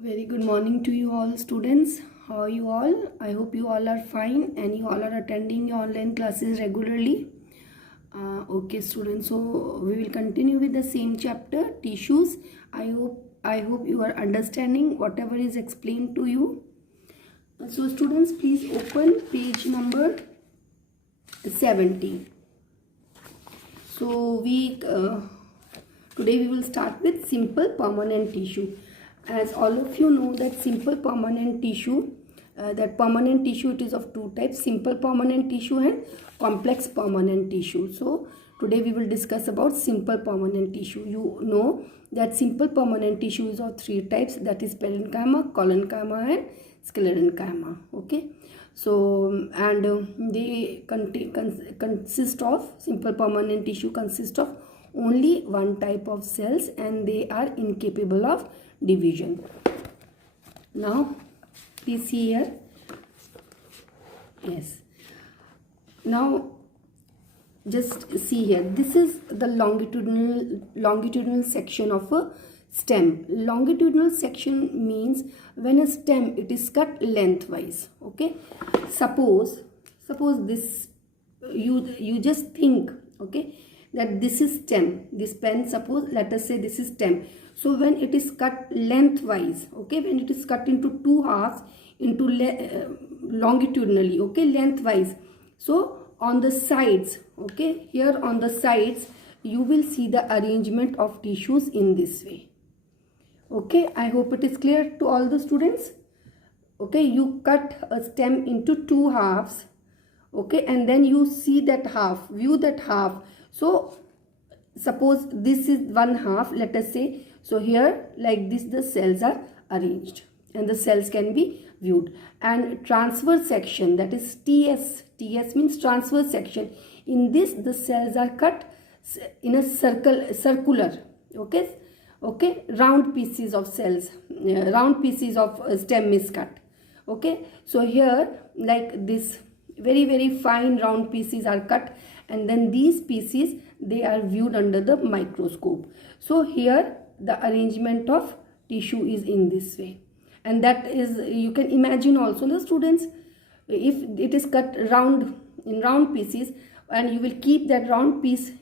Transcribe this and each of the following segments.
Very good morning to you all students. How are you all? I hope you all are fine and you all are attending your online classes regularly. Okay students, so we will continue with the same chapter, tissues. I hope you are understanding whatever is explained to you. So students, please open page number 70. So today we will start with simple permanent tissue. As all of you know that simple permanent tissue, it is of two types, simple permanent tissue and complex permanent tissue. So today we will discuss about simple permanent tissue. You know that simple permanent tissue is of three types, that is parenchyma, collenchyma and sclerenchyma. Okay. So they consist of, simple permanent tissue consists of only one type of cells and they are incapable of division. Now please see here. Yes, now just see here, this is the longitudinal section of a stem. Longitudinal section means when a stem it is cut lengthwise. Okay, suppose this, you just think, okay, that this is stem, this pen, suppose let us say this is stem. So when it is cut lengthwise, okay, when it is cut into two halves, into longitudinally, okay, lengthwise, so on the sides, okay, here on the sides you will see the arrangement of tissues in this way. Okay, I hope it is clear to all the students. Okay, you cut a stem into two halves, okay, and then you see that half, view that half. So suppose this is one half, let us say. So here like this the cells are arranged and the cells can be viewed. And transverse section, that is TS means transverse section. In this the cells are cut in a circular, okay, round pieces of cells, round pieces of stem is cut. Okay, so here like this very fine round pieces are cut and then these pieces they are viewed under the microscope. So here the arrangement of tissue is in this way, and that is, you can imagine also the students, if it is cut in round pieces and you will keep that round piece,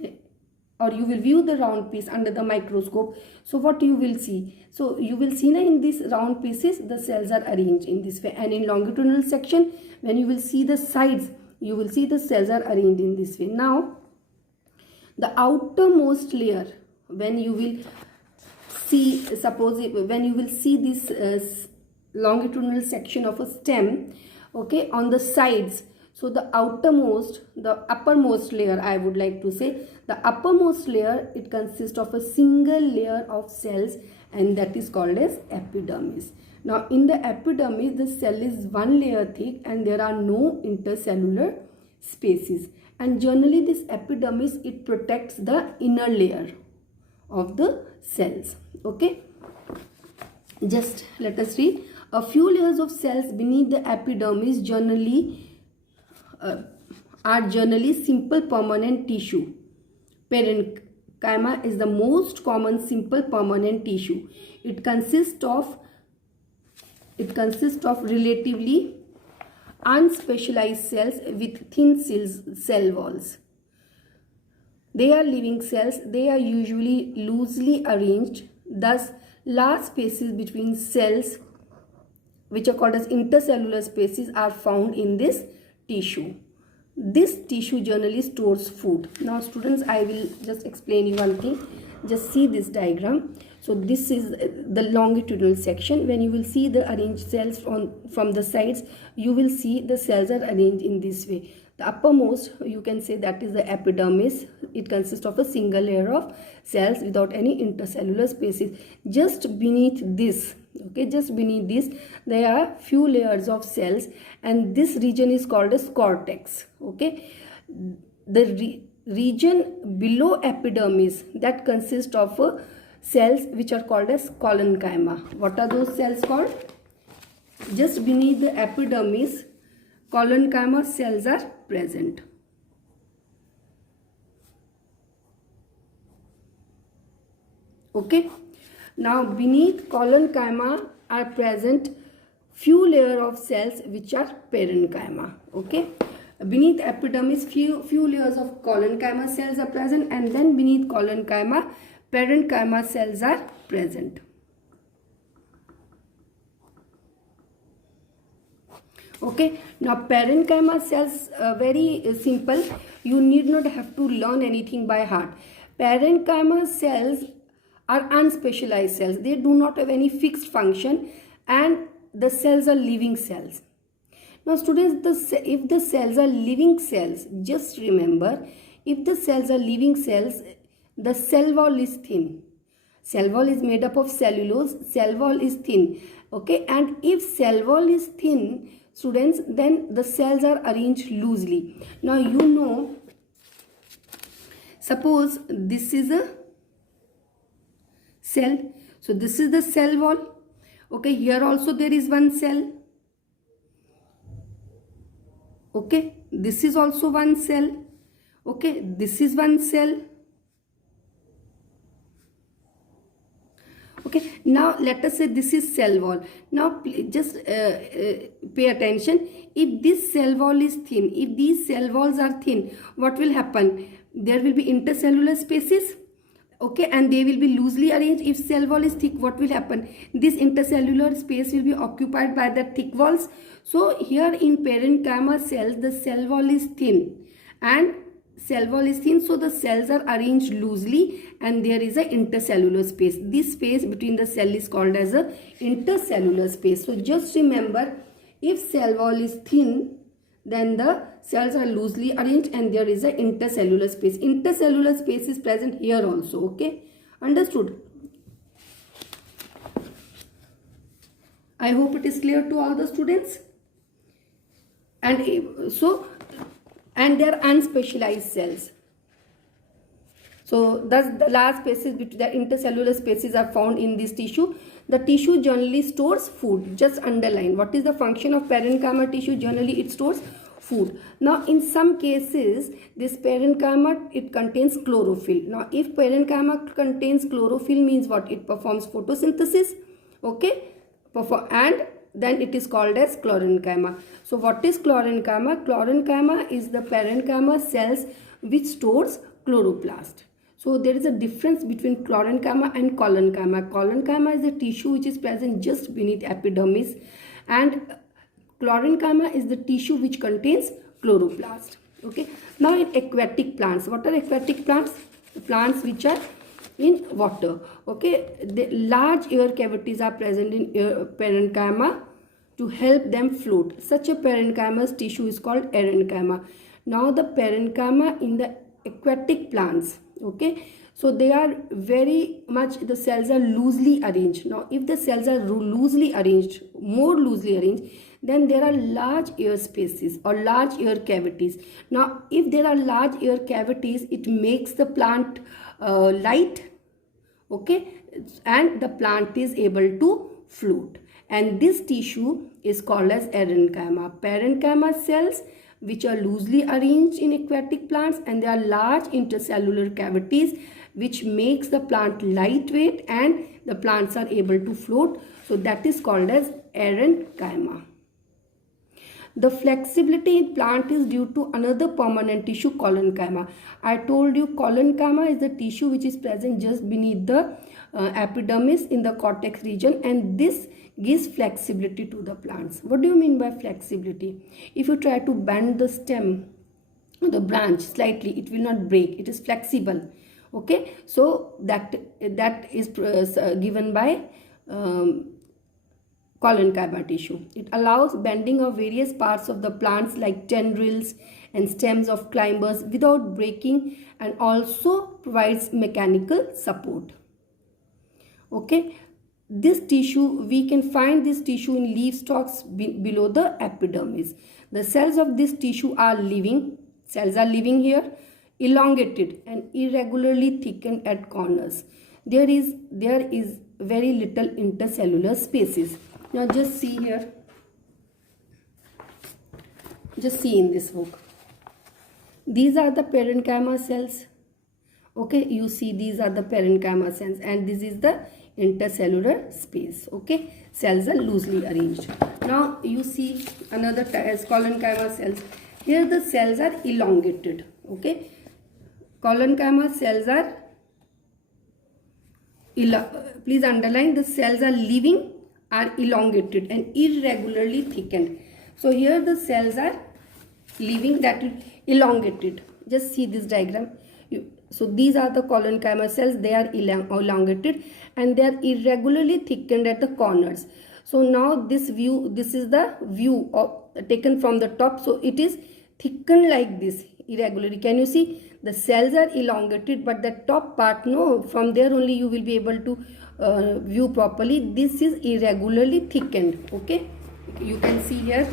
or you will view the round piece under the microscope, so what you will see? So you will see that in these round pieces the cells are arranged in this way, and in longitudinal section when you will see the sides, you will see the cells are arranged in this way. Now the outermost layer, when you will see, suppose when you will see this longitudinal section of a stem, okay, on the sides, so the uppermost layer, I would like to say, the uppermost layer, it consists of a single layer of cells and that is called as epidermis. Now in the epidermis the cell is one layer thick and there are no intercellular spaces, and generally this epidermis it protects the inner layer of the cells. Okay, just let us read. A few layers of cells beneath the epidermis are generally simple permanent tissue. Parenchyma is the most common simple permanent tissue. It consists of relatively unspecialized cells with thin cell walls. They are living cells. They are usually loosely arranged. Thus, large spaces between cells, which are called as intercellular spaces, are found in this tissue. This tissue generally stores food. Now students, I will just explain you one thing. Just see this diagram. So this is the longitudinal section. When you will see the arranged cells from the sides, you will see the cells are arranged in this way. The uppermost, you can say, that is the epidermis. It consists of a single layer of cells without any intercellular spaces. Just beneath this, okay, just beneath this there are few layers of cells and this region is called as cortex. Okay, the region below epidermis, that consists of cells which are called as collenchyma. What are those cells called? Just beneath the epidermis, collenchyma cells are present. Okay, now beneath collenchyma are present few layer of cells which are parenchyma. Okay, beneath epidermis few layers of collenchyma cells are present, and then beneath collenchyma parenchyma cells are present. Okay, now parenchyma cells, very simple, you need not have to learn anything by heart. Parenchyma cells are unspecialized cells, they do not have any fixed function, and the cells are living cells. Now students, if the cells are living cells, just remember, if the cells are living cells, the cell wall is thin. Cell wall is made up of cellulose, cell wall is thin. Okay, and if cell wall is thin, students, then the cells are arranged loosely. Now you know, suppose this is a cell, so this is the cell wall. Okay, here also there is one cell. Okay, this is also one cell. Okay, this is one cell. Okay, now let us say this is cell wall. Now just pay attention. If this cell wall is thin, if these cell walls are thin, what will happen? There will be intercellular spaces. Okay, and they will be loosely arranged. If cell wall is thick, what will happen? This intercellular space will be occupied by the thick walls. So here in parenchyma cells, the cell wall is thin, and cell wall is thin, so the cells are arranged loosely, and there is a intercellular space. This space between the cell is called as a intercellular space. So just remember, if cell wall is thin, then the cells are loosely arranged and there is a intercellular space. Intercellular space is present here also. Okay, understood? I hope it is clear to all the students. And so, and they are unspecialized cells. So thus the large spaces between the intercellular spaces are found in this tissue. The tissue generally stores food. Just underline what is the function of parenchyma tissue. Generally it stores food. Now in some cases this parenchyma, it contains chlorophyll. Now if parenchyma contains chlorophyll, means what? It performs photosynthesis. Okay, and then it is called as chlorenchyma. So what is chlorenchyma? Chlorenchyma is the parenchyma cells which stores chloroplast. So there is a difference between chlorenchyma and collenchyma. Collenchyma is the tissue which is present just beneath epidermis, and chlorenchyma is the tissue which contains chloroplast. Okay. Now in aquatic plants, what are aquatic plants? Plants which are in water. Okay, the large air cavities are present in parenchyma to help them float. Such a parenchymatous tissue is called erenchyma. Now the parenchyma in the aquatic plants, okay, so they are very much, the cells are loosely arranged. Now if the cells are loosely arranged, more loosely arranged, then there are large air spaces or large air cavities. Now if there are large air cavities, it makes the plant light, okay, and the plant is able to float, and this tissue is called as erenchyma. Parenchyma cells which are loosely arranged in aquatic plants, and there are large intercellular cavities which makes the plant lightweight and the plants are able to float. So that is called as erenchyma. The flexibility in plant is due to another permanent tissue, collenchyma. I told you collenchyma is the tissue which is present just beneath the epidermis in the cortex region, and this gives flexibility to the plants. What do you mean by flexibility? If you try to bend the stem, the branch slightly, it will not break. It is flexible. Okay, so that is given by collenchyma tissue. It allows bending of various parts of the plants like tendrils and stems of climbers without breaking, and also provides mechanical support. Okay, this tissue, we can find this tissue in leaf stalks below the epidermis. The cells of this tissue are living. Cells are living here, elongated and irregularly thickened at corners. There is very little intercellular spaces. Now just see here. Just see in this book. These are the parenchyma cells. Okay, you see these are the parenchyma cells, and this is the intercellular space. Okay, cells are loosely arranged. Now you see another collenchyma cells. Here the cells are elongated. Okay, collenchyma cells are please underline, the cells are living, are elongated and irregularly thickened. So here the cells are living, that is elongated. Just see this diagram. So these are the collenchyma cells. They are elongated and they are irregularly thickened at the corners. So now this view, this is the view of taken from the top. So it is thickened like this irregularly. Can you see? The cells are elongated, but the top part, no, from there only you will be able to view properly. This is irregularly thickened. Okay, you can see here.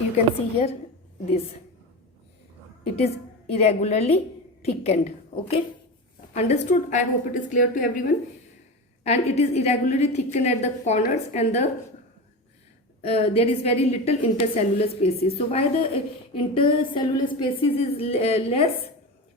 You can see here this. It is irregularly thickened. Okay, understood? I hope it is clear to everyone. And it is irregularly thickened at the corners, and there is very little intercellular spaces. So why the intercellular spaces is less,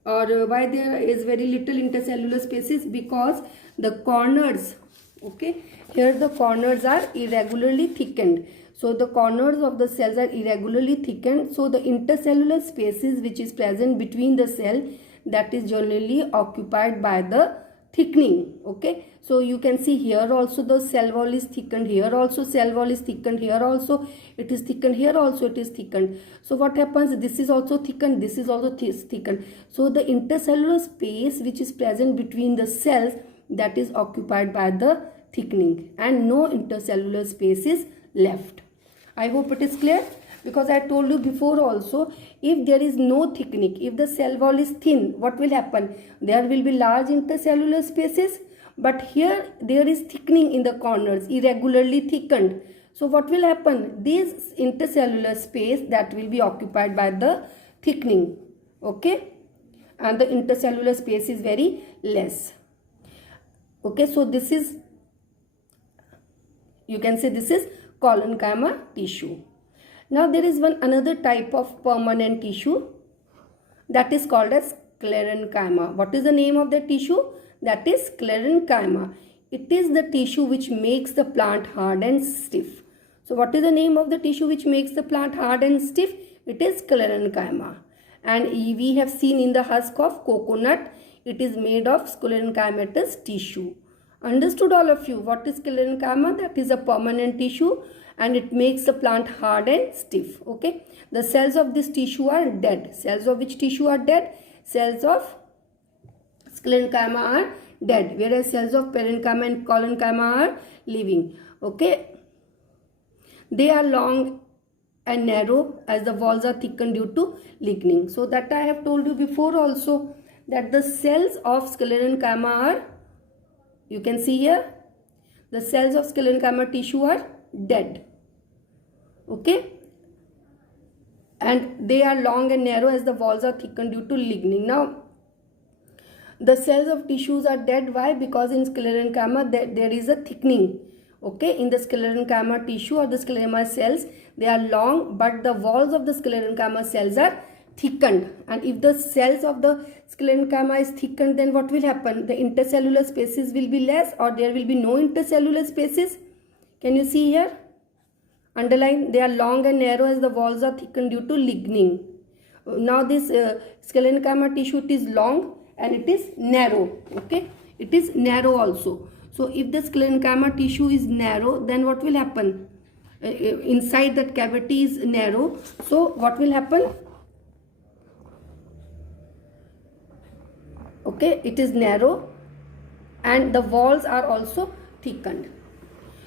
or why there is very little intercellular spaces? Because the corners, okay, here the corners are irregularly thickened. So the corners of the cells are irregularly thickened. So the intercellular spaces which is present between the cell, that is generally occupied by the thickening. Okay, so you can see here also the cell wall is thickened, here also cell wall is thickened, here also it is thickened, here also it is thickened. So what happens? This is also thickened, this is also thickened. So the intercellular space which is present between the cells, that is occupied by the thickening, and no intercellular space is left. I hope it is clear, because I told you before also, if there is no thickening, if the cell wall is thin, what will happen? There will be large intercellular spaces, but here there is thickening in the corners, irregularly thickened. So what will happen? This intercellular space, that will be occupied by the thickening. Okay, and the intercellular space is very less. Okay, so this is, you can say this is collenchyma tissue. Now there is another type of permanent tissue, that is called as sclerenchyma. What is the name of the tissue? That is sclerenchyma. It is the tissue which makes the plant hard and stiff. So what is the name of the tissue which makes the plant hard and stiff? It is sclerenchyma. And we have seen in the husk of coconut, it is made of sclerenchymatous tissue. Understood all of you? What is sclerenchyma? That is a permanent tissue and it makes the plant hard and stiff. Okay, the cells of this tissue are dead. Cells of which tissue are dead? Cells of sclerenchyma are dead, whereas cells of parenchyma and collenchyma are living. Okay, they are long and narrow as the walls are thickened due to lignin. So that I have told you before also, that the cells of sclerenchyma are, you can see here, the cells of sclerenchyma tissue are dead. Okay, and they are long and narrow as the walls are thickened due to lignin. Now the cells of tissues are dead. Why? Because in sclerenchyma there is a thickening. Okay, in the sclerenchyma tissue or the sclerenchyma cells, they are long, but the walls of the sclerenchyma cells are thickened. And if the cells of the sclerenchyma is thickened, then what will happen? The intercellular spaces will be less, or there will be no intercellular spaces. Can you see here? Underline, they are long and narrow as the walls are thickened due to lignin. Now this sclerenchyma tissue, it is long and it is narrow. Okay, it is narrow also. So if the sclerenchyma tissue is narrow, then what will happen? Inside that cavity is narrow. So what will happen? Okay, it is narrow and the walls are also thickened.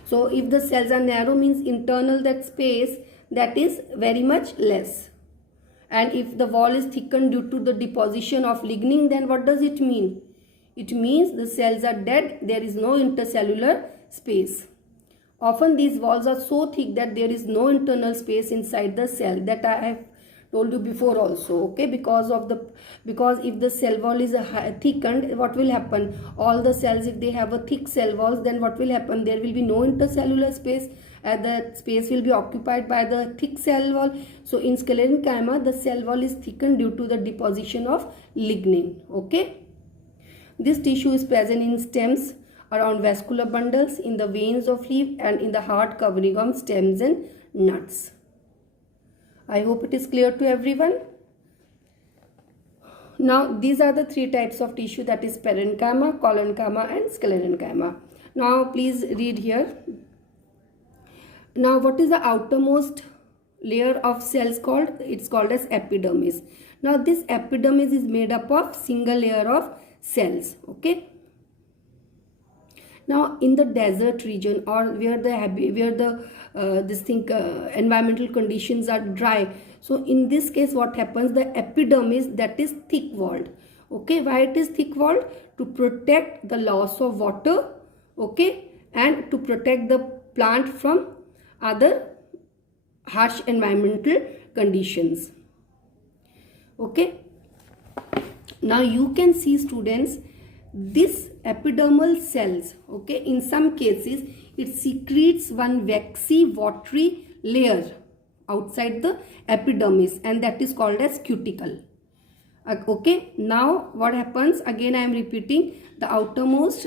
So if the cells are narrow, means internal that space, that is very much less. And if the wall is thickened due to the deposition of lignin, then what does it mean? It means the cells are dead, there is no intercellular space. Often these walls are so thick that there is no internal space inside the cell. That I have told you before also. Okay, because if the cell wall is thickened, what will happen? All the cells, if they have a thick cell walls, then what will happen? There will be no intercellular space. The space will be occupied by the thick cell wall. So in sclerenchyma, the cell wall is thickened due to the deposition of lignin. Okay. This tissue is present in stems, around vascular bundles, in the veins of leaf, and in the hard covering of stems and nuts. I hope it is clear to everyone. Now these are the three types of tissue, that is parenchyma, collenchyma and sclerenchyma. Now please read here. Now what is the outermost layer of cells called? It's called as epidermis. Now this epidermis is made up of single layer of cells. Okay. Now in the desert region, or where the environmental conditions are dry, so in this case what happens, the epidermis, that is thick walled. Okay, why it is thick walled? To protect the loss of water, okay, and to protect the plant from other harsh environmental conditions. Okay, now you can see, students, this epidermal cells, okay, in some cases it secretes one waxy watery layer outside the epidermis, and that is called as cuticle. Okay, now what happens, again I am repeating, the outermost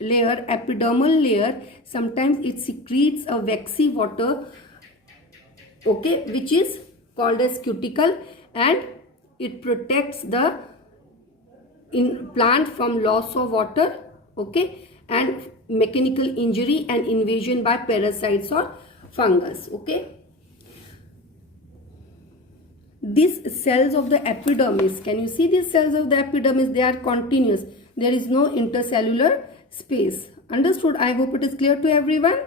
layer, epidermal layer, sometimes it secretes a waxy water, okay, which is called as cuticle, and it protects the plant from loss of water, okay, and mechanical injury and invasion by parasites or fungus. Okay, these cells of the epidermis, can you see these cells of the epidermis? They are continuous, there is no intercellular space. Understood? I hope it is clear to everyone.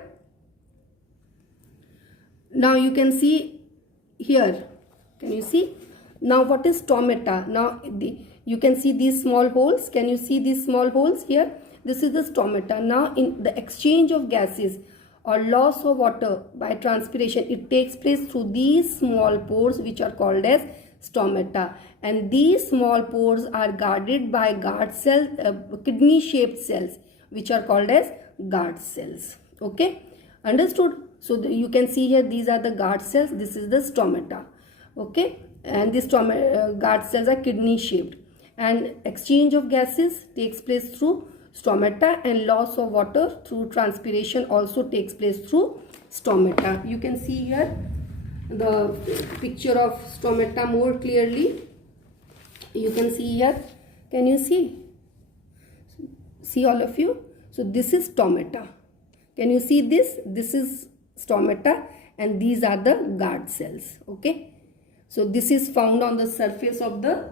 Now you can see here, can you see? Now what is stomata? Now you can see these small holes. Can you see these small holes here? This is the stomata. Now in the exchange of gases or loss of water by transpiration, it takes place through these small pores, which are called as stomata, and these small pores are guarded by guard cells, kidney shaped cells, which are called as guard cells. Okay, understood? So you can see here, these are the guard cells, this is the stomata. Okay, and these guard cells are kidney shaped, and exchange of gases takes place through stomata, and loss of water through transpiration also takes place through stomata. You can see here the picture of stomata more clearly. You can see here, can you see all of you? So this is stomata. Can you see this? This is stomata, and these are the guard cells. Okay, so this is found on the surface of the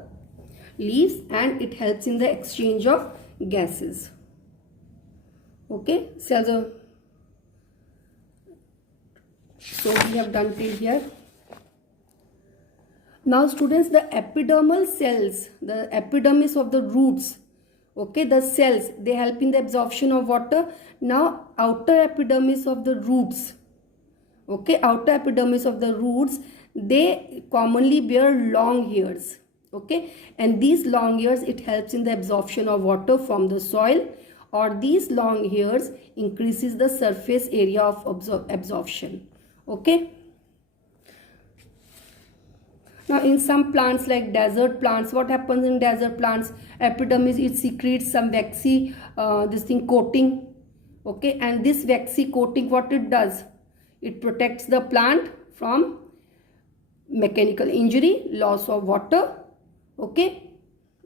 leaves, and it helps in the exchange of gases. Okay, so we have done till here. Now students, the epidermal cells, the epidermis of the roots, okay, the cells, they help in the absorption of water. Now outer epidermis of the roots, okay, outer epidermis of the roots, they commonly bear long hairs. Okay, and these long hairs, it helps in the absorption of water from the soil, or these long hairs increases the surface area of absorption. Okay, now in some plants like desert plants, what happens in desert plants? Epidermis, it secretes some waxy coating. Okay, and this waxy coating, what it does? It protects the plant from mechanical injury, loss of water. Okay,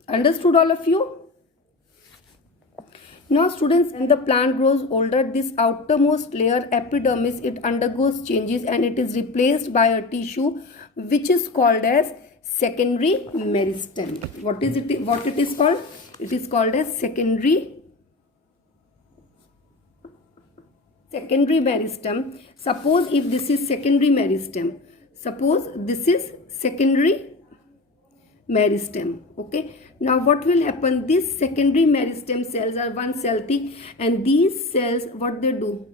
understood all of you? Now students, when the plant grows older, this outermost layer, epidermis, it undergoes changes, and it is replaced by a tissue which is called as secondary meristem. What is it? What it is called? It is called as secondary meristem. Suppose if this is secondary meristem, suppose this is secondary meristem. Okay, now what will happen? These secondary meristem cells are one cell thick, and these cells, what they do?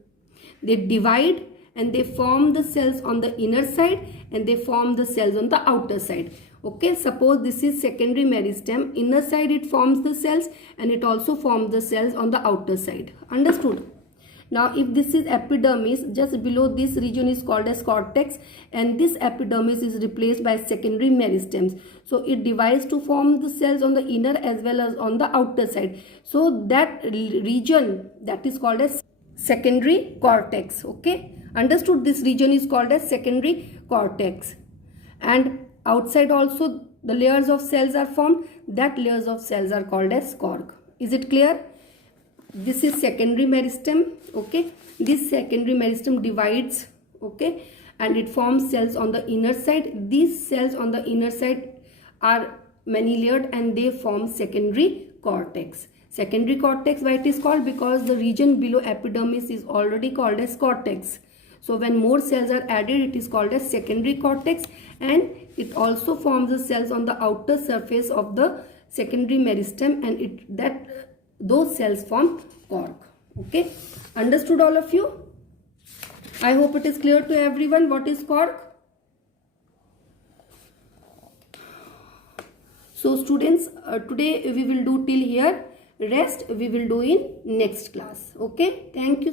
They divide, and they form the cells on the inner side, and they form the cells on the outer side. Okay, suppose this is secondary meristem, inner side it forms the cells, and it also forms the cells on the outer side. Understood? Now if this is epidermis, just below this region is called as cortex, and this epidermis is replaced by secondary meristems. So it divides to form the cells on the inner as well as on the outer side. So that region, that is called as secondary cortex. Okay, understood? This region is called as secondary cortex. And outside also the layers of cells are formed. That layers of cells are called as cork. Is it clear? This is secondary meristem. Okay, this secondary meristem divides, okay, and it forms cells on the inner side. These cells on the inner side are many layered and they form secondary cortex. Secondary cortex, why it is called? Because the region below epidermis is already called as cortex. So when more cells are added, it is called as secondary cortex, and it also forms the cells on the outer surface of the secondary meristem, and those cells form cork. Okay, understood all of you? I hope it is clear to everyone what is cork. So students, today we will do till here. Rest we will do in next class. Okay, thank you.